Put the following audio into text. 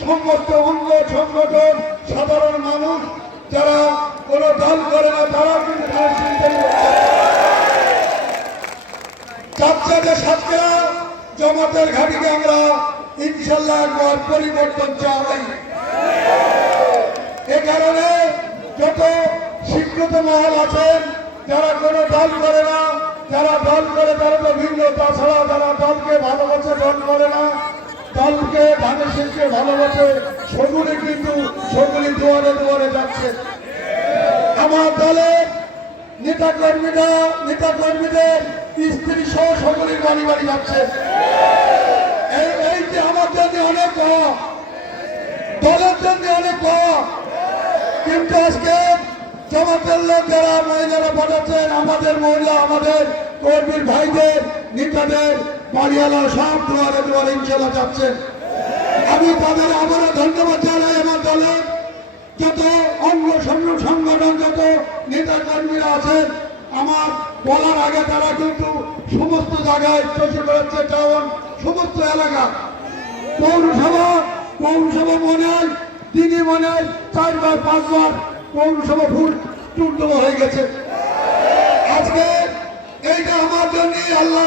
সমস্ত অঙ্গ সংগঠন সাধারণ মানুষ যারা কোনো দল করে না তারা কিন্তু চাচ্ছে যে সাতক্ষীরা জামাতের ঘাঁটিকে আমরা ইনশাল্লাহ একবার পরিবর্তন চাই। এ কারণে যত স্বীকৃত মহল আছেন যারা কোনো দল করে না, যারা দল করে তারা তো ভিন্ন, তাছাড়া যারা দলকে ভালোবাসে দল করে না, দলকে ধানের শীষকে ভালোবাসে সেগুলি কিন্তু সেগুলি দুয়ারে দুয়ারে যাচ্ছে। আমার দলের নেতাকর্মীদের স্ত্রী সহ সকলের বাড়ি বাড়ি যাচ্ছে। এই যে আমার জন্য অনেক দলের জন্য অনেক কিন্তু আজকে জামাতের লোক যারা মহিলারা পাঠাচ্ছেন আমাদের মহিলা আমাদের কর্মীর ভাইদের নেতাদের বাড়িওয়ালা সব দুয়ারে দুয়ারে ইনশাল্লাহ যাচ্ছেন। আমি তাদের আবারও ধন্যবাদ জানাই। আমার দলের যত অঙ্গ সংগঠন যত নেতা কর্মীরা আছেন আমার বলার আগে তারা কিন্তু সমস্ত জায়গায় চষে বেড়াচ্ছে, টাউন সমস্ত এলাকা পৌরসভা মনে হয় দিনই মনে হয় 4 বার 5 বার পৌরসভা ভোট টুট হয়ে গেছে। আজকে এইটা আমার জন্য আল্লাহ